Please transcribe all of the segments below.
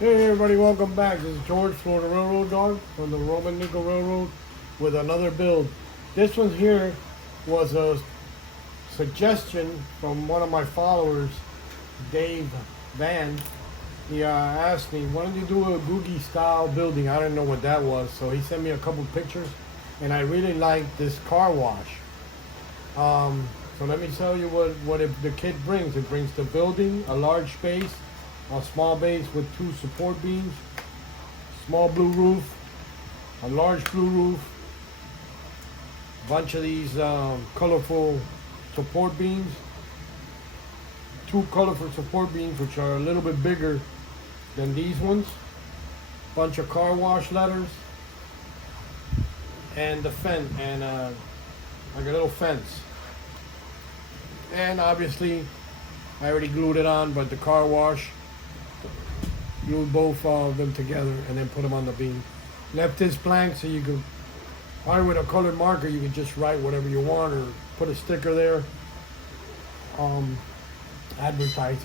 Hey everybody, welcome back. This is George, Florida Railroad Dog from the Roman Nickel Railroad with another build. This one here was a suggestion from one of my followers, Dave Van. He asked me, why don't you do a Googie style building? I didn't know what that was, so he sent me a couple pictures, and I really like this car wash. So let me tell you what the kit brings. It brings the building, a large base, a small base with 2 support beams, small blue roof, a large blue roof, a bunch of these colorful support beams, 2 colorful support beams which are a little bit bigger than these ones, bunch of car wash letters, and the fence, and like a little fence. And obviously I already glued it on, but the car wash, glued both of them together and then put them on the beam. Left this blank so you could, or with a colored marker, you could just write whatever you want or put a sticker there. Advertising.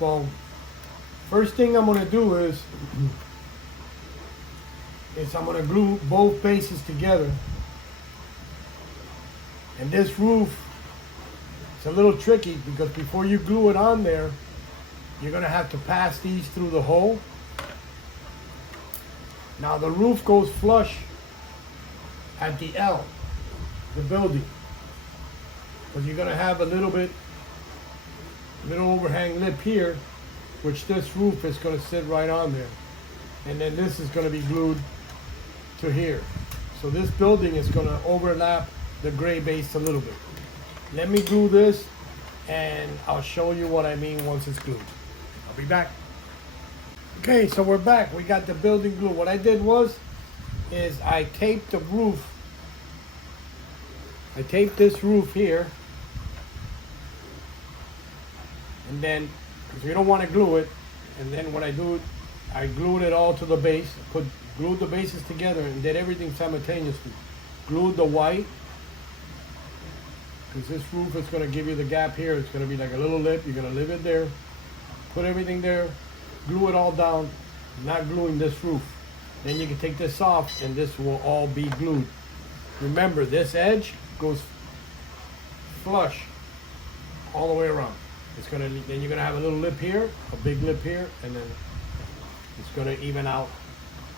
Well, first thing I'm gonna do is I'm gonna glue both bases together. And this roof, it's a little tricky because before you glue it on there, you're gonna have to pass these through the hole. Now the roof goes flush at the L, the building. But you're gonna have a little overhang lip here, which this roof is gonna sit right on there. And then this is gonna be glued to here. So this building is gonna overlap the gray base a little bit. Let me glue this and I'll show you what I mean once it's glued. I'll be back. Okay, so we're back. We got the building glue. What I did is I taped the roof. I taped this roof here. And then, because we don't want to glue it, and then what I do, I glued it all to the base, glued the bases together and did everything simultaneously. Glued the white, because this roof is going to give you the gap here. It's going to be like a little lip. You're going to leave it there. Put everything there. Glue it all down. Not gluing this roof. Then you can take this off and this will all be glued. Remember, this edge goes flush all the way around. Then you're going to have a little lip here, a big lip here, and then it's going to even out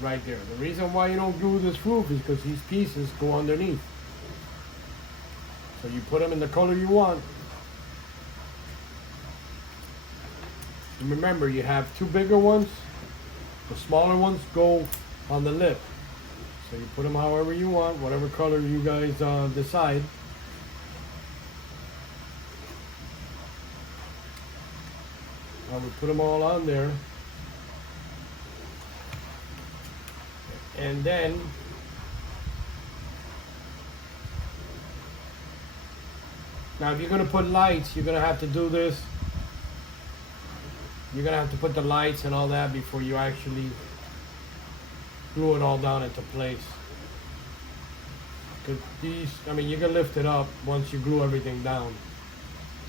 right there. The reason why you don't glue this roof is because these pieces go underneath. So you put them in the color you want. And remember, you have 2 bigger ones. The smaller ones go on the lip. So you put them however you want, whatever color you guys decide. I would put them all on there. And then now, if you're going to put lights, you're going to have to do this. You're going to have to put the lights and all that before you actually glue it all down into place. Because you can lift it up once you glue everything down.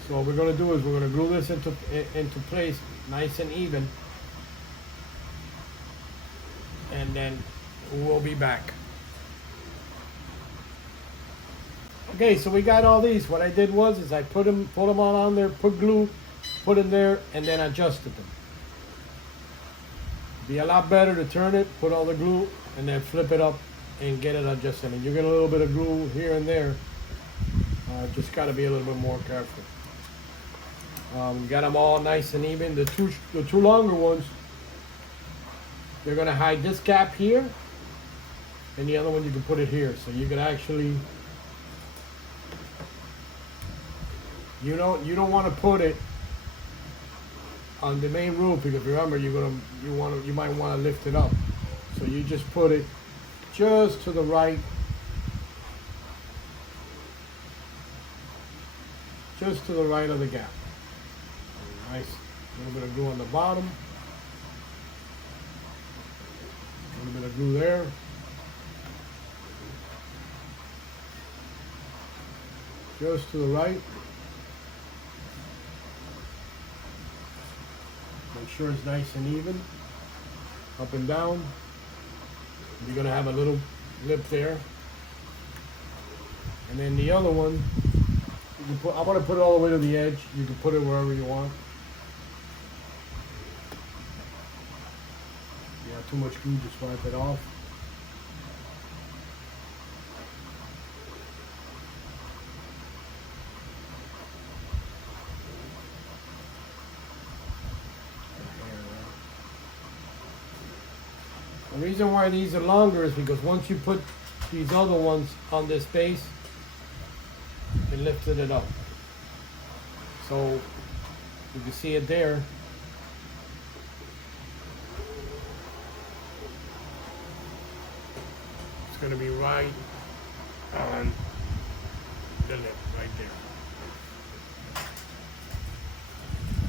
So what we're going to do is we're going to glue this into place nice and even. And then we'll be back. Okay, so we got all these. What I did is I put them all on there, put glue, put them there, and then adjusted them. Be a lot better to turn it, put all the glue, and then flip it up and get it adjusted. And you get a little bit of glue here and there. Just got to be a little bit more careful. Got them all nice and even. The two longer ones, they're going to hide this gap here, and the other one you can put it here. So you can actually, you don't want to put it on the main roof because remember you might want to lift it up. So you just put it just to the right, of the gap. Nice little bit of glue on the bottom, a little bit of glue there. Just to the right. Make sure it's nice and even. up and down. You're gonna have a little lip there. And then the other one, you can put, I want to put it all the way to the edge. You can put it wherever you want. If you have too much glue, just wipe it off. The reason why these are longer is because once you put these other ones on this base, it lifted it up. So you can see it there. It's going to be right on the lip, right there.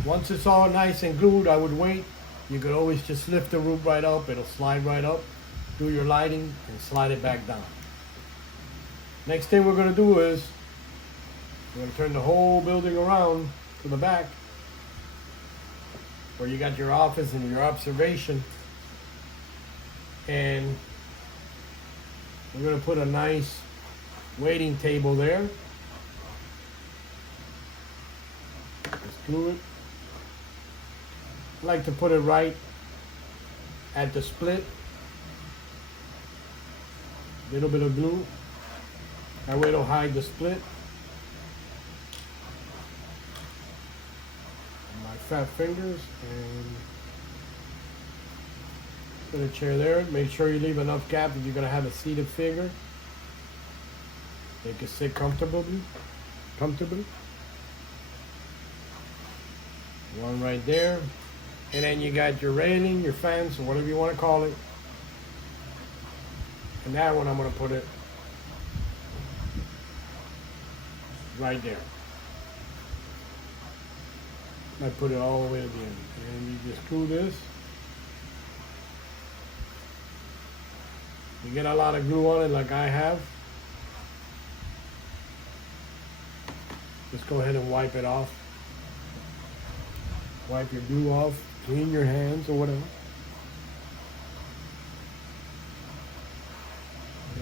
Once it's all nice and glued, I would wait. You could always just lift the roof right up. It'll slide right up. Do your lighting and slide it back down. Next thing we're going to do is we're going to turn the whole building around to the back where you got your office and your observation. And we're going to put a nice waiting table there. Just glue it. I like to put it right at the split. Little bit of glue. That way it'll hide the split. And my fat fingers, and put a chair there. Make sure you leave enough gap if you're gonna have a seated figure. They can sit comfortably. One right there. And then you got your railing, your fence, or whatever you want to call it. And that one I'm going to put it right there. I put it all the way to the end. And you just screw this. You get a lot of glue on it like I have. Just go ahead and wipe it off. Wipe your glue off. Clean your hands or whatever.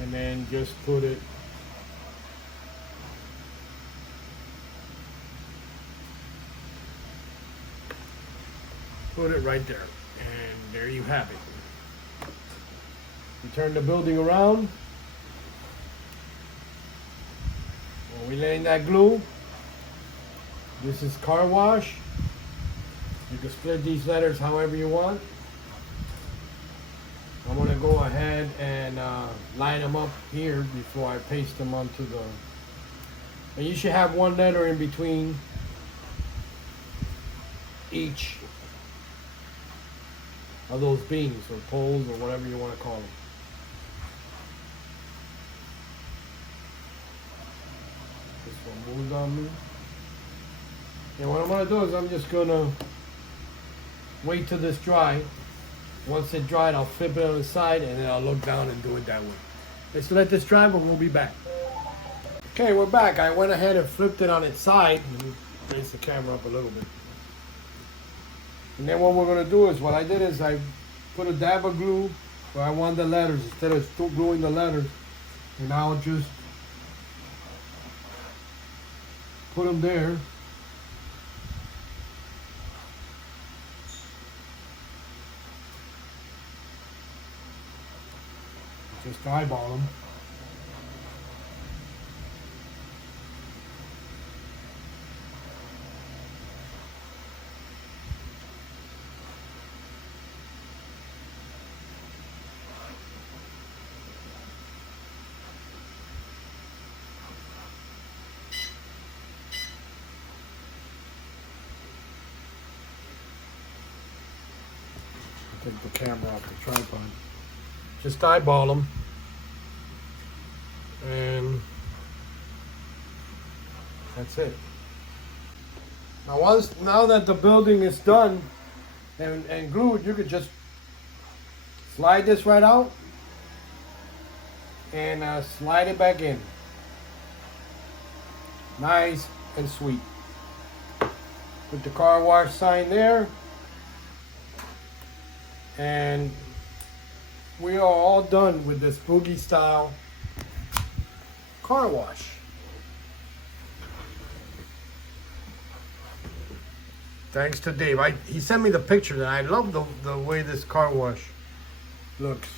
And then just put it right there. And there you have it. You turn the building around. When we laying that glue, this is car wash. You can split these letters however you want. I'm going to go ahead and line them up here before I paste them onto the... And you should have one letter in between each of those beams or poles or whatever you want to call them. This one moves on me. And what I'm going to do is I'm just going to wait till this dry. Once it dried, I'll flip it on the side and then I'll look down and do it that way. Let's let this dry, but we'll be back. Okay, we're back. I went ahead and flipped it on its side. Let me raise the camera up a little bit. And then what we're going to do is, what I did is I put a dab of glue where I want the letters instead of still gluing the letters. And I'll just put them there. Just eyeball them. Take the camera off the tripod. Just eyeball them. And that's it. Now that the building is done and glued, you could just slide this right out and slide it back in. Nice and sweet. Put the car wash sign there, and we are all done with this boogie style car wash. Thanks to Dave. He sent me the picture and I love the way this car wash looks.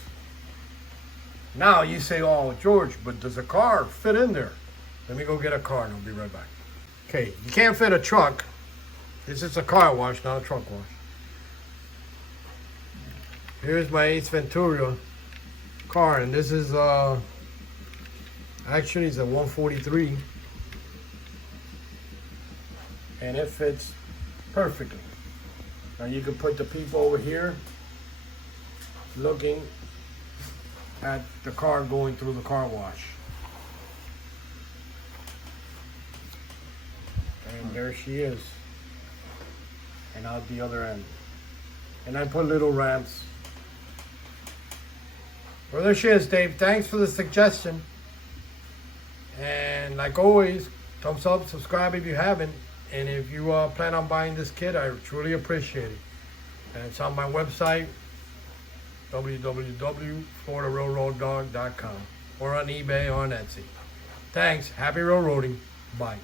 Now you say, oh, George, but does a car fit in there? Let me go get a car and I'll be right back. Okay, you can't fit a truck. This is a car wash, not a truck wash. Here's my Ace Ventura car, and this is actually it's a 143, and it fits perfectly. Now you can put the people over here looking at the car going through the car wash. And there she is. And out the other end. And I put little ramps. Well, there she is, Dave. Thanks for the suggestion. And like always, thumbs up, subscribe if you haven't. And if you plan on buying this kit, I truly appreciate it. And it's on my website, www.floridaroadroaddog.com, or on eBay or on Etsy. Thanks. Happy railroading. Bye.